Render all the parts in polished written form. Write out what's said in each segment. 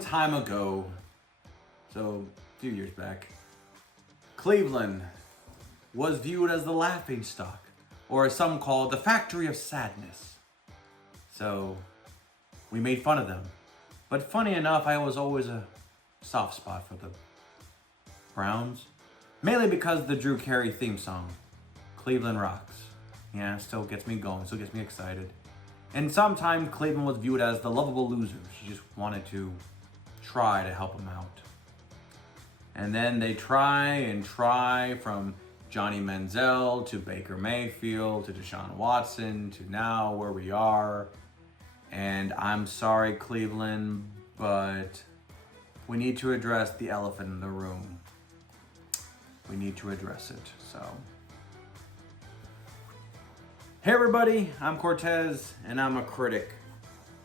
long time ago, so a few years back, Cleveland was viewed as the laughingstock, or as some call it, the factory of sadness. So we made fun of them. But funny enough, I was always a soft spot for the Browns. Mainly because of the Drew Carey theme song, Cleveland Rocks. Yeah, still gets me going, still gets me excited. And sometimes Cleveland was viewed as the lovable loser. She just wanted to try to help him out. And then they try from Johnny Manziel to Baker Mayfield to Deshaun Watson to now where we are. And I'm sorry, Cleveland, but we need to address the elephant in the room. We need to address it, so. Hey everybody, I'm Cortez, and I'm a critic.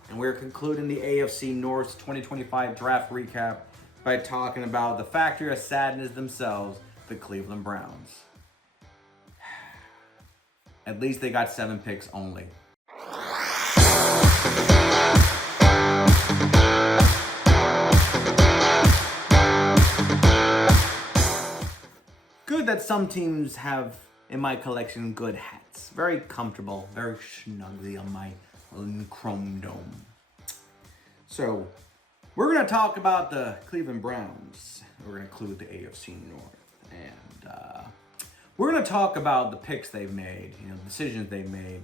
And we're concluding the AFC North's 2025 draft recap by talking about the factory of sadness themselves, the Cleveland Browns. At least they got 7 picks only. Good that some teams have, in my collection, good hats. Very comfortable, very snuggly on my chrome dome. So, we're going to talk about the Cleveland Browns. We're going to include the AFC North. And we're going to talk about the picks they've made, the decisions they made,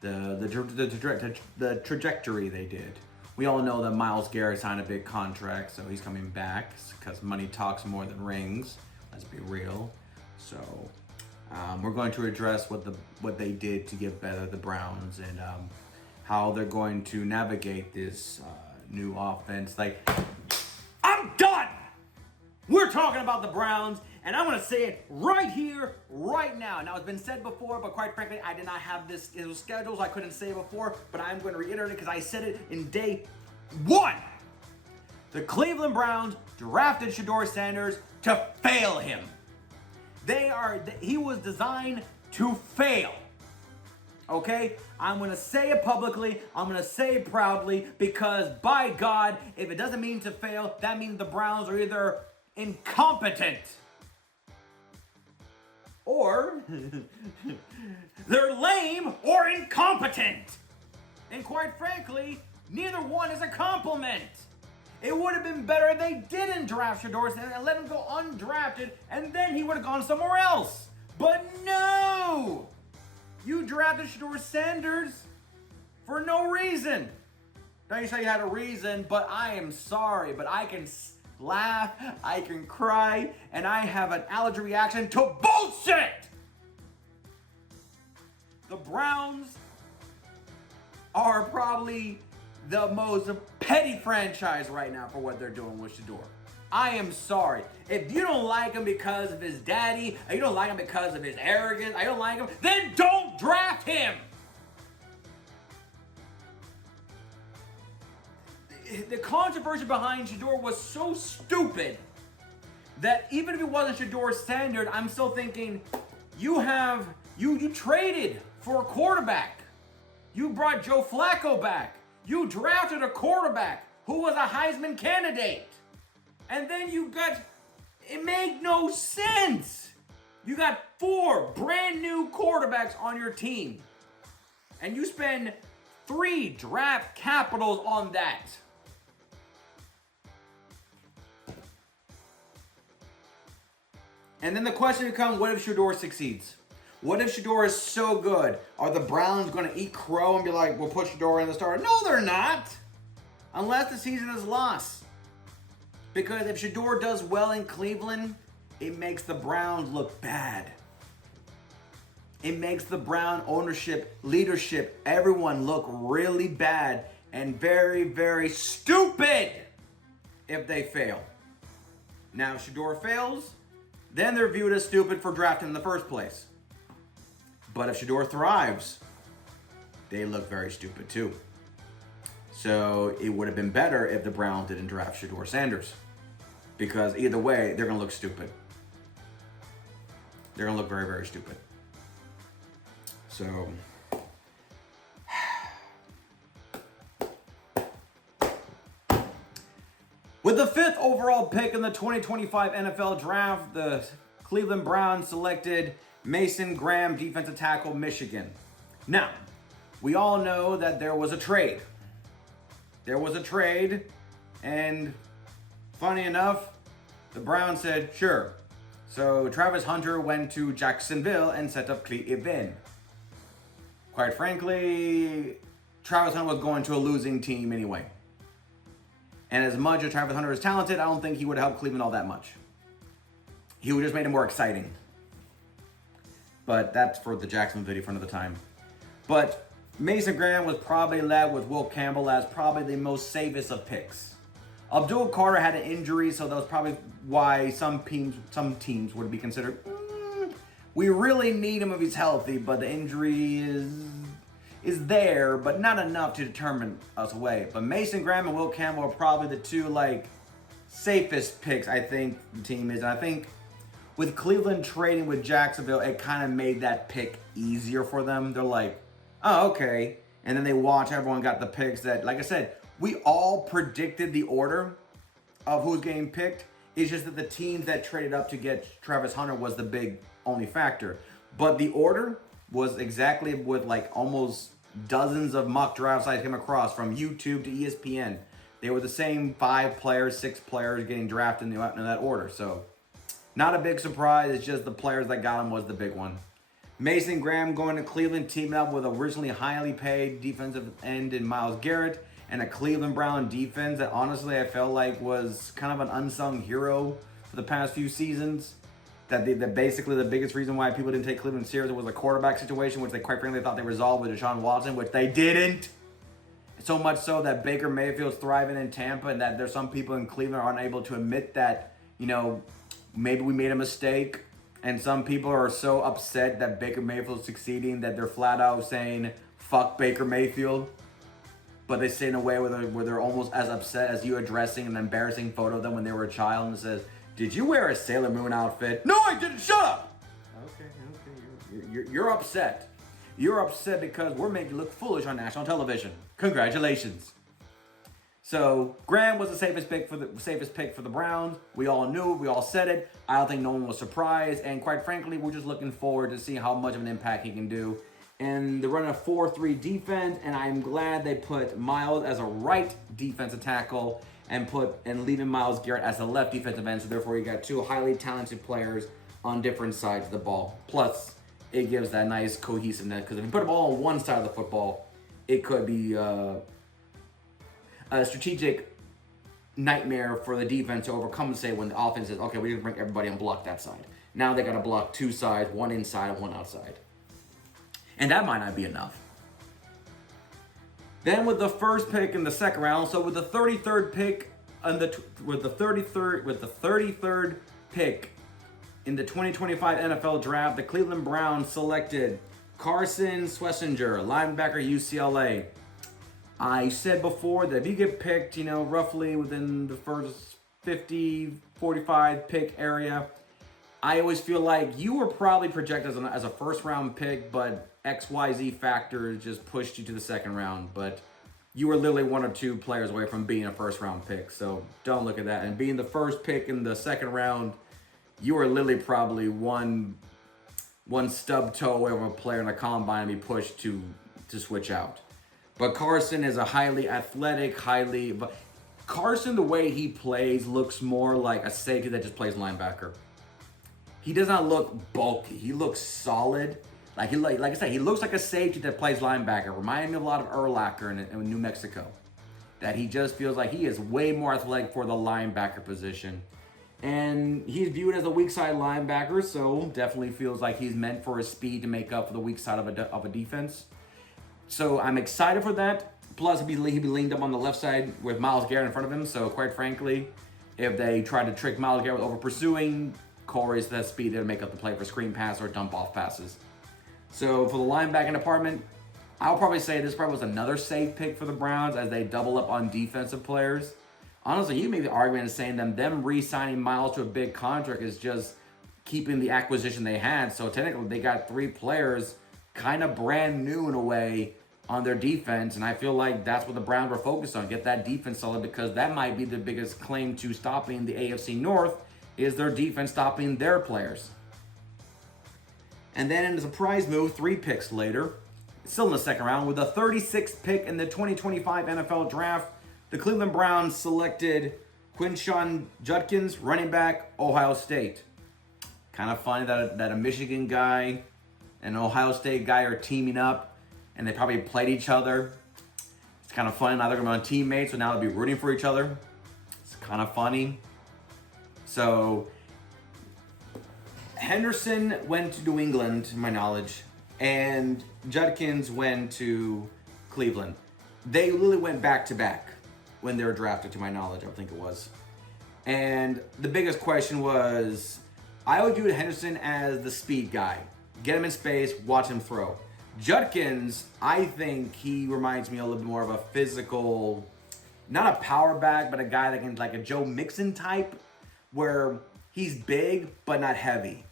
the trajectory they did. We all know that Myles Garrett signed a big contract, so he's coming back because money talks more than rings. Let's be real. So we're going to address what they did to get better the Browns and how they're going to navigate this new offense. Like, I'm done! We're talking about the Browns, and I'm going to say it right here, right now. Now, it's been said before, but quite frankly, I did not have this. It was scheduled, so I couldn't say it before, but I'm going to reiterate it because I said it in day 1. The Cleveland Browns drafted Shedeur Sanders to fail him. He was designed to fail. Okay? I'm going to say it publicly. I'm going to say it proudly because, by God, if it doesn't mean to fail, that means the Browns are either incompetent or they're lame or incompetent. And quite frankly, neither one is a compliment. It would have been better if they didn't draft Shedeur Sanders and let him go undrafted, and then he would have gone somewhere else. But no! You drafted Shedeur Sanders for no reason. Now you say you had a reason, but I am sorry, but I can laugh, I can cry, and I have an allergy reaction to bullshit! The Browns are probably the most petty franchise right now for what they're doing with Shedeur. I am sorry. If you don't like him because of his daddy, or you don't like him because of his arrogance, I don't like him, then don't draft him! The controversy behind Shedeur was so stupid that even if it wasn't Shedeur Sanders, I'm still thinking, you traded for a quarterback. You brought Joe Flacco back. You drafted a quarterback who was a Heisman candidate. And then it made no sense. You got 4 brand new quarterbacks on your team. And you spend 3 draft capitals on that. And then the question becomes, what if Shedeur succeeds? What if Shedeur is so good? Are the Browns going to eat crow and be like, we'll put Shedeur in the starter? No, they're not. Unless the season is lost. Because if Shedeur does well in Cleveland, it makes the Browns look bad. It makes the Brown ownership, leadership, everyone look really bad and very, very stupid if they fail. Now, if Shedeur fails, then they're viewed as stupid for drafting in the first place. But if Shedeur thrives, they look very stupid too. So it would have been better if the Browns didn't draft Shedeur Sanders. Because either way, they're going to look stupid. They're going to look very, very stupid. So With the 5th overall pick in the 2025 NFL Draft, the Cleveland Browns selected Mason Graham, defensive tackle, Michigan. Now, we all know that there was a trade. And funny enough, the Browns said, sure. So Travis Hunter went to Jacksonville and set up Cleveland. Quite frankly, Travis Hunter was going to a losing team anyway. And as much as Travis Hunter is talented, I don't think he would help Cleveland all that much. He would just make it more exciting. But that's for the Jacksonville video for another time. But Mason Graham was probably led with Will Campbell as probably the most safest of picks. Abdul Carter had an injury, so that was probably why some teams would be considered, we really need him if he's healthy, but the injury is there, but not enough to determine us away. But Mason Graham and Will Campbell are probably the two safest picks I think the team is. And I think with Cleveland trading with Jacksonville, it kind of made that pick easier for them. They're like, oh, okay. And then they watch everyone got the picks that, like I said, we all predicted the order of who's getting picked. It's just that the teams that traded up to get Travis Hunter was the big only factor. But the order was exactly with almost dozens of mock drafts I came across from YouTube to ESPN. They were the same 5 players, 6 players getting drafted in that order. So not a big surprise. It's just the players that got him was the big one. Mason Graham going to Cleveland, teaming up with a originally highly paid defensive end in Myles Garrett and a Cleveland Brown defense that honestly I felt like was kind of an unsung hero for the past few seasons. That basically the biggest reason why people didn't take Cleveland seriously was a quarterback situation, which they quite frankly thought they resolved with Deshaun Watson, which they didn't. So much so that Baker Mayfield's thriving in Tampa, and that there's some people in Cleveland aren't able to admit that, maybe we made a mistake. And some people are so upset that Baker Mayfield's succeeding that they're flat out saying, fuck Baker Mayfield. But they say it in a way where they're almost as upset as you addressing an embarrassing photo of them when they were a child and says, did you wear a Sailor Moon outfit? No, I didn't. Shut up. Okay. You're upset. You're upset because we're making you look foolish on national television. Congratulations. So Graham was the safest pick for the Browns. We all knew it. We all said it. I don't think no one was surprised. And quite frankly, we're just looking forward to see how much of an impact he can do. And they're running a 4-3 defense, and I'm glad they put Myles as a right defensive tackle and leaving Myles Garrett as a left defensive end. So therefore, you got 2 highly talented players on different sides of the ball. Plus, it gives that nice cohesiveness, because if you put them all on one side of the football, it could be a strategic nightmare for the defense to overcompensate when the offense says, okay, we didn't bring everybody and block that side. Now they got to block 2 sides, one inside and one outside. And that might not be enough. Then with the first pick in the second round, so with the 33rd pick with the 33rd pick in the 2025 NFL Draft, the Cleveland Browns selected Carson Schlesinger, linebacker, UCLA. I said before that if you get picked, roughly within the first 50, 45 pick area, I always feel like you were probably projected as a first round pick, but XYZ factors just pushed you to the second round. But you were literally 1 or 2 players away from being a first round pick. So don't look at that. And being the first pick in the second round, you were literally probably one stub toe away from a player in a combine and be pushed to switch out. But Carson is a highly athletic, but Carson, the way he plays, looks more like a safety that just plays linebacker. He does not look bulky. He looks solid. Like I said, he looks like a safety that plays linebacker. Reminding me of a lot of Urlacher in New Mexico. That he just feels like he is way more athletic for the linebacker position. And he's viewed as a weak side linebacker, so definitely feels like he's meant for his speed to make up for the weak side of a defense. So I'm excited for that. Plus, he'd be leaned up on the left side with Myles Garrett in front of him. So quite frankly, if they try to trick Myles Garrett over pursuing, Corey's that speed to make up the play for screen pass or dump off passes. So for the linebacking department, I'll probably say this probably was another safe pick for the Browns as they double up on defensive players. Honestly, you make the argument of saying them re-signing Myles to a big contract is just keeping the acquisition they had. So technically, they got 3 players kind of brand new in a way on their defense, and I feel like that's what the Browns were focused on, get that defense solid, because that might be the biggest claim to stopping the AFC North is their defense stopping their players. And then in a surprise move, 3 picks later, still in the second round, with the 36th pick in the 2025 NFL Draft, the Cleveland Browns selected Quinshon Judkins, running back, Ohio State. Kind of funny that a Michigan guy and an Ohio State guy are teaming up, and they probably played each other. It's kind of funny. Now they're going to be teammates, so now they'll be rooting for each other. It's kind of funny. So Henderson went to New England, to my knowledge, and Judkins went to Cleveland. They literally went back to back when they were drafted, to my knowledge, I think it was. And the biggest question was, I would view Henderson as the speed guy. Get him in space, watch him throw. Judkins, I think he reminds me a little bit more of a physical, not a power back, but a guy that can, like a Joe Mixon type, where he's big but not heavy.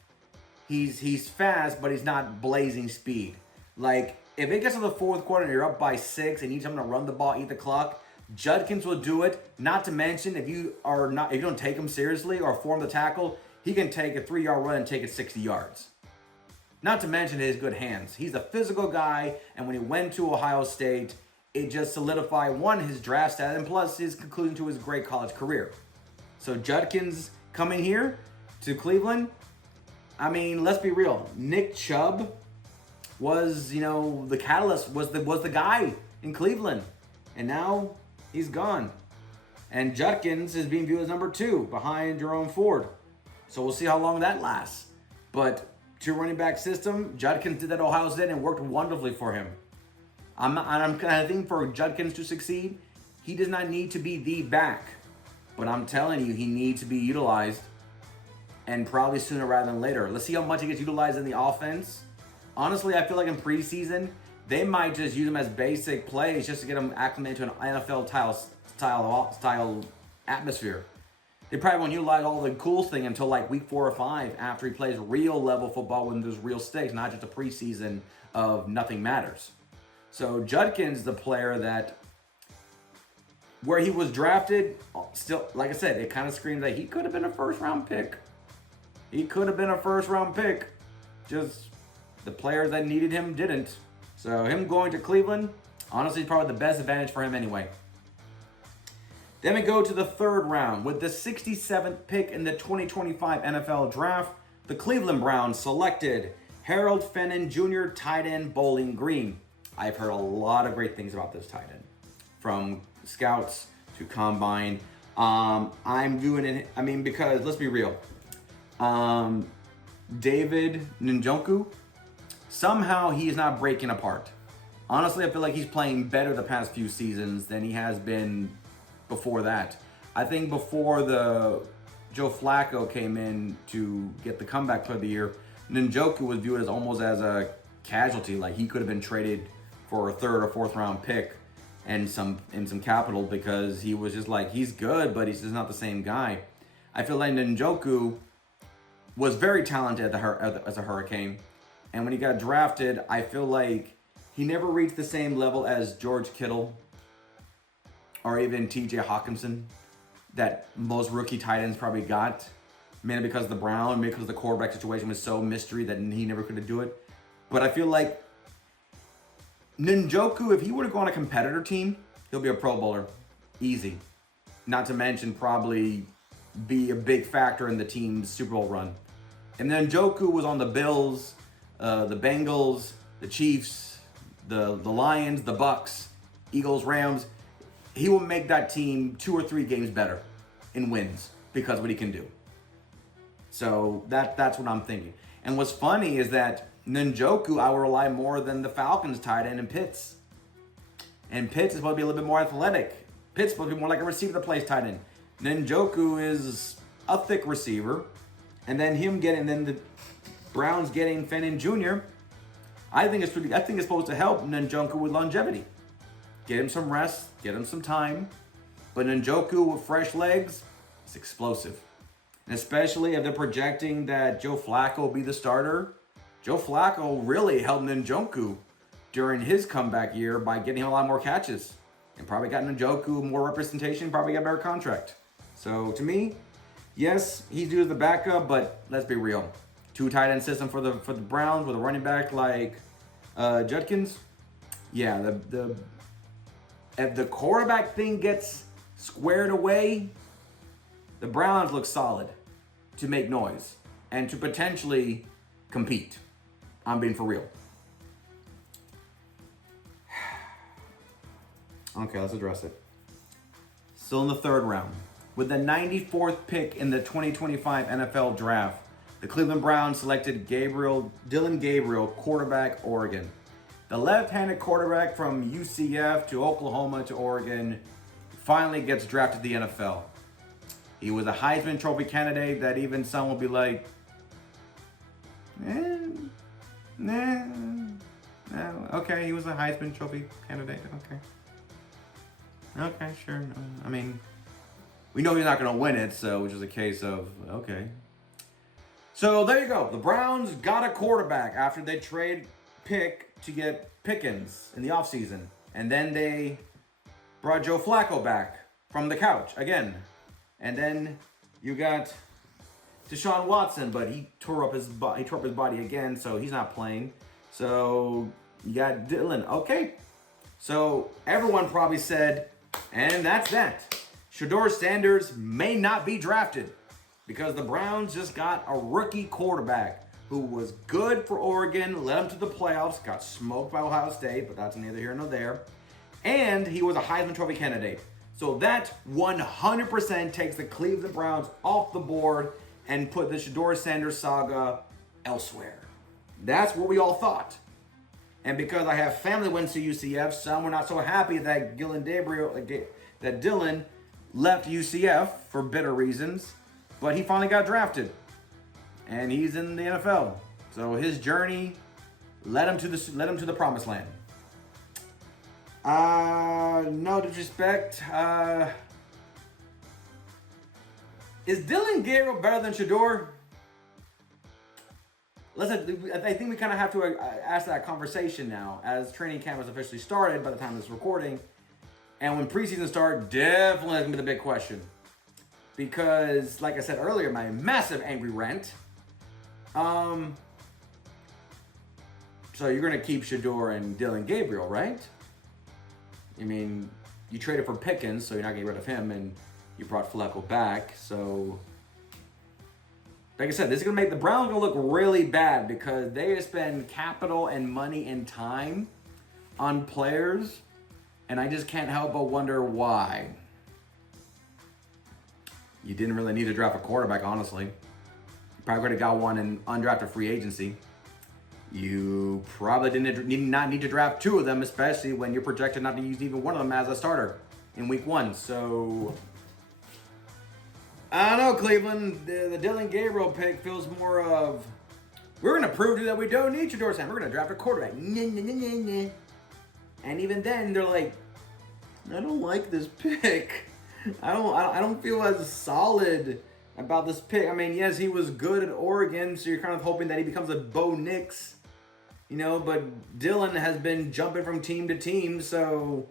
He's fast, but he's not blazing speed. Like, if it gets to the fourth quarter and you're up by 6 and you need someone to run the ball, eat the clock, Judkins will do it. Not to mention, if you don't take him seriously or form the tackle, he can take a 3-yard run and take it 60 yards. Not to mention his good hands. He's a physical guy, and when he went to Ohio State, it just solidified, one, his draft status, and plus his conclusion to his great college career. So Judkins coming here to Cleveland, I mean, let's be real. Nick Chubb was, the catalyst, was the guy in Cleveland. And now he's gone. And Judkins is being viewed as number 2 behind Jerome Ford. So we'll see how long that lasts. But 2 running back system, Judkins did that at Ohio State and worked wonderfully for him. I'm kind of thinking for Judkins to succeed, he does not need to be the back. But I'm telling you, he needs to be utilized, and probably sooner rather than later. Let's see how much he gets utilized in the offense. Honestly, I feel like in preseason, they might just use him as basic plays just to get him acclimated to an NFL style atmosphere. They probably won't utilize all the cool thing until like week 4 or 5 after he plays real level football when there's real stakes, not just a preseason of nothing matters. So Judkins, the player that, where he was drafted, still, like I said, it kind of screams that he could have been a first-round pick. He could have been a first-round pick. Just the players that needed him didn't. So him going to Cleveland, honestly, is probably the best advantage for him anyway. Then we go to the 3rd round. With the 67th pick in the 2025 NFL Draft, the Cleveland Browns selected Harold Fenton Jr., tight end, Bowling Green. I've heard a lot of great things about this tight end, from scouts to combine. I'm doing it, because let's be real. David Njoku, somehow he is not breaking apart. Honestly, I feel like he's playing better the past few seasons than he has been before that. I think before the Joe Flacco came in to get the comeback player of the year, Njoku was viewed as almost as a casualty. Like, he could have been traded for a 3rd or 4th round pick and some capital, because he was just like, he's good, but he's just not the same guy. I feel like Njoku was very talented as a Hurricane, and when he got drafted, I feel like he never reached the same level as George Kittle or even TJ Hawkinson that most rookie tight ends probably got. Mainly because of the Brown, maybe because the quarterback situation was so mystery that he never could do it. But I feel like Njoku, if he were to go on a competitor team, he'll be a Pro Bowler. Easy. Not to mention probably be a big factor in the team's Super Bowl run. And then Njoku was on the Bills, the Bengals, the Chiefs, the Lions, the Bucks, Eagles, Rams. He will make that team 2 or 3 games better in wins because of what he can do. So that's what I'm thinking. And what's funny is that Njoku, I will rely more than the Falcons tight end in Pitts. And Pitts is supposed to be a little bit more athletic. Pitts is supposed to be more like a receiver that plays tight end. Njoku is a thick receiver. And then the Browns getting Fenton Jr., I think it's supposed to help Njoku with longevity. Get him some rest, get him some time. But Njoku with fresh legs is explosive. And especially if they're projecting that Joe Flacco will be the starter. Joe Flacco really helped Njoku during his comeback year by getting him a lot more catches and probably gotten Njoku more representation, probably got a better contract. So to me, yes, he's due as the backup, but let's be real. 2 tight end system for the Browns with a running back like Judkins. Yeah, if the quarterback thing gets squared away, the Browns look solid to make noise and to potentially compete. I'm being for real. Okay, let's address it. Still in the 3rd round. With the 94th pick in the 2025 NFL Draft, the Cleveland Browns selected Dylan Gabriel, quarterback, Oregon. The left-handed quarterback from UCF to Oklahoma to Oregon finally gets drafted to the NFL. He was a Heisman Trophy candidate that even some will be like, okay, he was a Heisman Trophy candidate, okay. Okay, sure. No. I mean, we know he's not going to win it, so which is a case of, okay. So there you go. The Browns got a quarterback after they trade pick to get Pickens in the offseason. And then they brought Joe Flacco back from the couch again. And then you got Deshaun Watson, but he tore up his body again, so he's not playing. So you got Dylan. Okay. So everyone probably said, and that's that. Shedeur Sanders may not be drafted because the Browns just got a rookie quarterback who was good for Oregon, led them to the playoffs, got smoked by Ohio State, but that's neither here nor there. And he was a Heisman Trophy candidate. So that 100% takes the Cleveland Browns off the board and put the Shedeur Sanders saga elsewhere. That's what we all thought. And because I have family went to UCF, some were not so happy that Dylan left UCF for bitter reasons, but he finally got drafted, and he's in the NFL. So his journey led him to the promised land. No disrespect. Is Dylan Gabriel better than Shedeur? Listen, I think we kind of have to ask that conversation now, as training camp has officially started by the time of this recording. And when preseason starts, definitely going to be the big question. Because, like I said earlier, my massive angry rant. So you're going to keep Shedeur and Dylan Gabriel, right? I mean, you traded for Pickens, so you're not getting rid of him, and you brought Flacco back, so... Like I said, this is going to make the Browns going to look really bad because they spend capital and money and time on players, and I just can't help but wonder why. You didn't really need to draft a quarterback, honestly. You probably could have got one in undrafted free agency. You probably did not need to draft 2 of them, especially when you're projected not to use even one of them as a starter in week 1. So... I don't know, Cleveland. The Dylan Gabriel pick feels more of, we're going to prove to you that we don't need Shedeur Sanders. We're going to draft a quarterback. And even then, they're like, I don't like this pick. I don't feel as solid about this pick. I mean, yes, he was good at Oregon, so you're kind of hoping that he becomes a Bo Nix, but Dylan has been jumping from team to team, so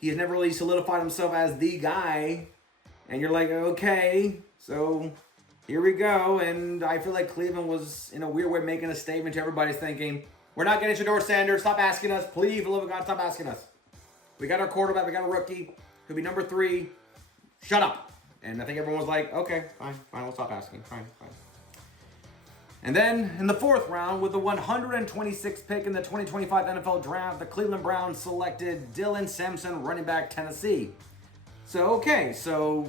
he's never really solidified himself as the guy. And you're like, okay, so here we go. And I feel like Cleveland was, in a weird way, making a statement to everybody's thinking, we're not getting Shedeur Sanders. Stop asking us. Please, for the love of God, stop asking us. We got our quarterback. We got a rookie. Could be number 3. Shut up. And I think everyone was like, okay, fine, we'll stop asking. Fine. And then, in the 4th round, with the 126th pick in the 2025 NFL Draft, the Cleveland Browns selected Dylan Sampson, running back, Tennessee. So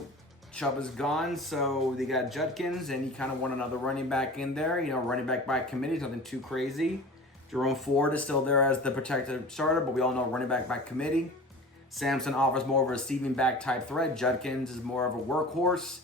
Chubb is gone, so they got Judkins, and you kind of want another running back in there. Running back by committee, nothing too crazy. Jerome Ford is still there as the protected starter, but we all know running back by committee. Sampson offers more of a receiving back type threat. Judkins is more of a workhorse,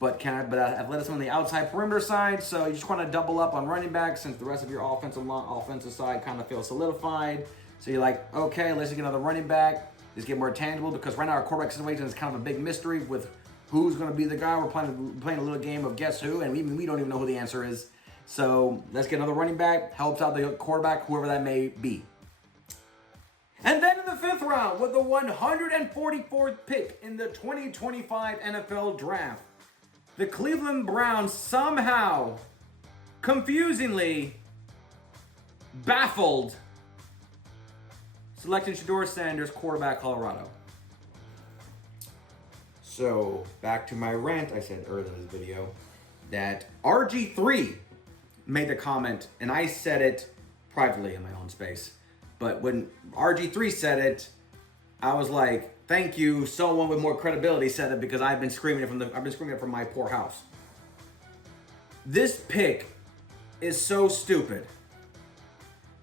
but athleticism on the outside perimeter side. So you just want to double up on running back since the rest of your offensive side kind of feels solidified. So you're like, okay, let's get another running back. Just get more tangible, because right now our quarterback situation is kind of a big mystery with who's going to be the guy. We're playing a little game of guess who, and we don't even know who the answer is. So let's get another running back. Helps out the quarterback, whoever that may be. And then in the 5th round, with the 144th pick in the 2025 NFL Draft, the Cleveland Browns somehow, confusingly, baffled selecting Shedeur Sanders, quarterback, Colorado. So, back to my rant I said earlier in this video, that RG3 made the comment, and I said it privately in my own space. But when RG3 said it, I was like, thank you, someone with more credibility said it, because I've been screaming it from my poor house. This pick is so stupid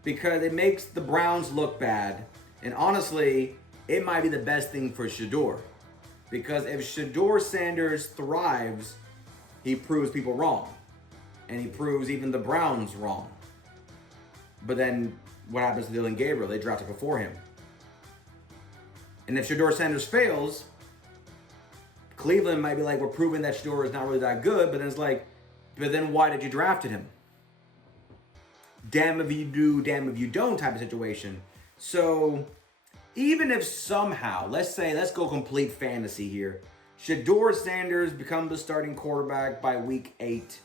because it makes the Browns look bad, and honestly, it might be the best thing for Shedeur. Because if Shedeur Sanders thrives, he proves people wrong. And he proves even the Browns wrong. But then what happens to Dylan Gabriel? They drafted before him. And if Shedeur Sanders fails, Cleveland might be like, we're proving that Shedeur is not really that good. But then it's like, but then why did you draft him? Damn if you do, damn if you don't type of situation. So even if somehow, let's go complete fantasy here, Shedeur Sanders becomes the starting quarterback by week 8.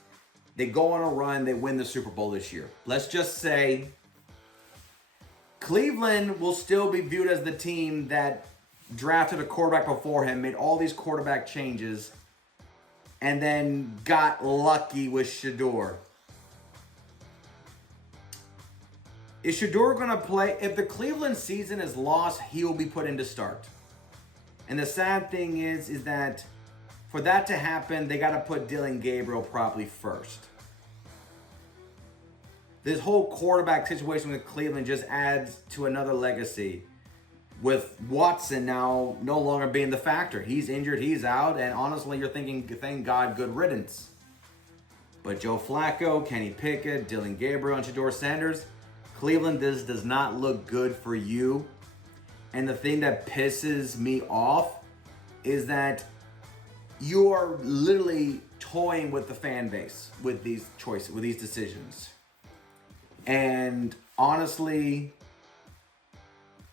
They go on a run, they win the Super Bowl this year. Let's just say Cleveland will still be viewed as the team that drafted a quarterback before him, made all these quarterback changes, and then got lucky with Shedeur. Is Shedeur going to play? If the Cleveland season is lost, he will be put in to start. And the sad thing is that for that to happen, they got to put Dylan Gabriel probably first. This whole quarterback situation with Cleveland just adds to another legacy. With Watson now no longer being the factor. He's injured, he's out, and honestly, you're thinking, thank God, good riddance. But Joe Flacco, Kenny Pickett, Dylan Gabriel, and Shedeur Sanders, Cleveland, this does not look good for you. And the thing that pisses me off is that you are literally toying with the fan base with these choices, with these decisions. And honestly,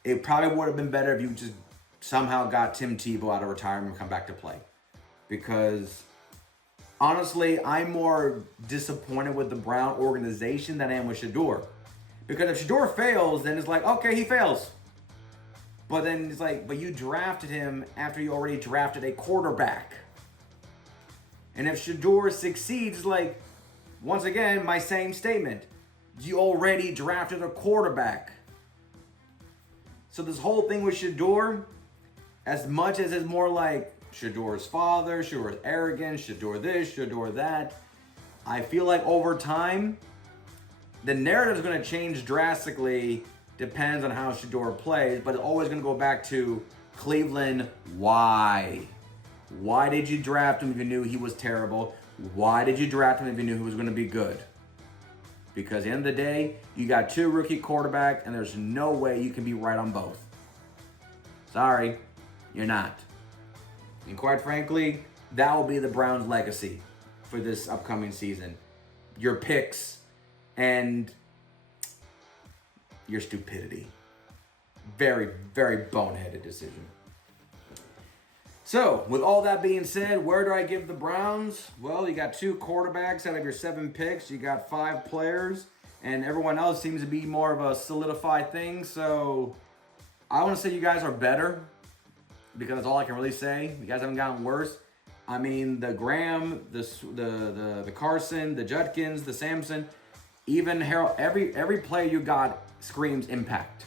it probably would have been better if you just somehow got Tim Tebow out of retirement and come back to play. Because honestly, I'm more disappointed with the Brown organization than I am with Shedeur. Because if Shedeur fails, then it's like, okay, he fails. But then it's like, but you drafted him after you already drafted a quarterback. And if Shedeur succeeds, like, once again, my same statement. You already drafted a quarterback. So this whole thing with Shedeur, as much as it's more like Shedeur's father, Shedeur's arrogance, Shedeur this, Shedeur that, I feel like over time, the narrative is going to change drastically, depends on how Shedeur plays, but it's always going to go back to Cleveland, why? Why did you draft him if you knew he was terrible? Why did you draft him if you knew he was going to be good? Because at the end of the day, you got 2 rookie quarterbacks, and there's no way you can be right on both. Sorry, you're not. And quite frankly, that will be the Browns' legacy for this upcoming season. Your picks and your stupidity. Very, very boneheaded decision. So, with all that being said, where do I give the Browns? Well, you got 2 quarterbacks out of your 7 picks. You got 5 players, and everyone else seems to be more of a solidified thing. So, I want to say you guys are better, because that's all I can really say. You guys haven't gotten worse. I mean, the Graham, the Carson, the Judkins, the Sampson, even Harold, every player you got screams impact.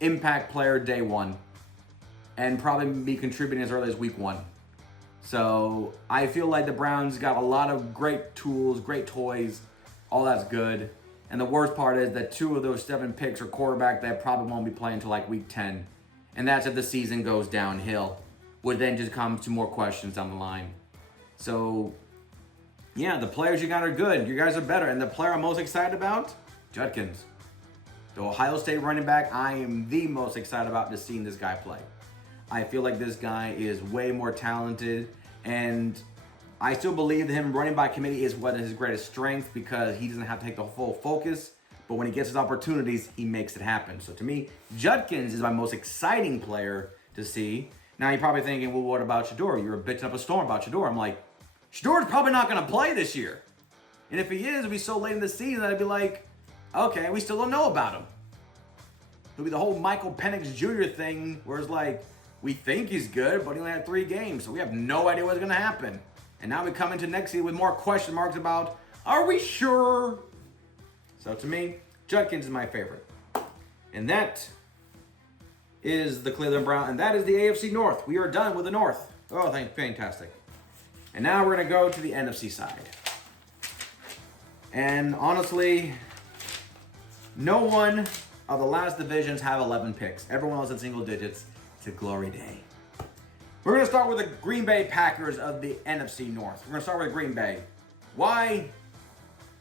Impact player day 1. And probably be contributing as early as week 1. So I feel like the Browns got a lot of great tools, great toys. All that's good. And the worst part is that 2 of those 7 picks are quarterback that probably won't be playing until like week 10. And that's if the season goes downhill, which then just comes to more questions down the line. So yeah, the players you got are good. You guys are better. And the player I'm most excited about, Judkins. The Ohio State running back, I am the most excited about just seeing this guy play. I feel like this guy is way more talented, and I still believe that him running by committee is what is his greatest strength because he doesn't have to take the full focus. but when he gets his opportunities, he makes it happen. So to me, Judkins is my most exciting player to see. Now you're probably thinking, well, what about Shador? You were bitching up a storm about Shador. I'm like, Shador's probably not going to play this year. And if he is, it'll be so late in the season that I'd be like, okay, we still don't know about him. It'll be the whole Michael Penix Jr. thing where it's like, we think he's good, but he only had 3 games, so we have no idea what's going to happen. And now we come into next year with more question marks about, are we sure? So to me, Judkins is my favorite. And that is the Cleveland Browns, and that is the AFC North. We are done with the North. Oh, fantastic. And now we're going to go to the NFC side. And honestly, no one of the last divisions have 11 picks. Everyone else in single digits. It's a glory day. We're going to start with the Green Bay Packers of the NFC North. We're going to start with Green Bay. Why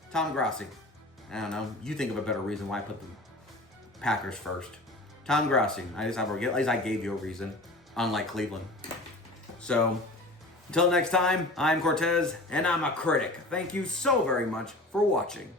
Tom Grassi? I don't know. You think of a better reason why I put the Packers first. Tom Grassi. At least I gave you a reason, unlike Cleveland. So, until next time, I'm Cortez, and I'm a critic. Thank you so very much for watching.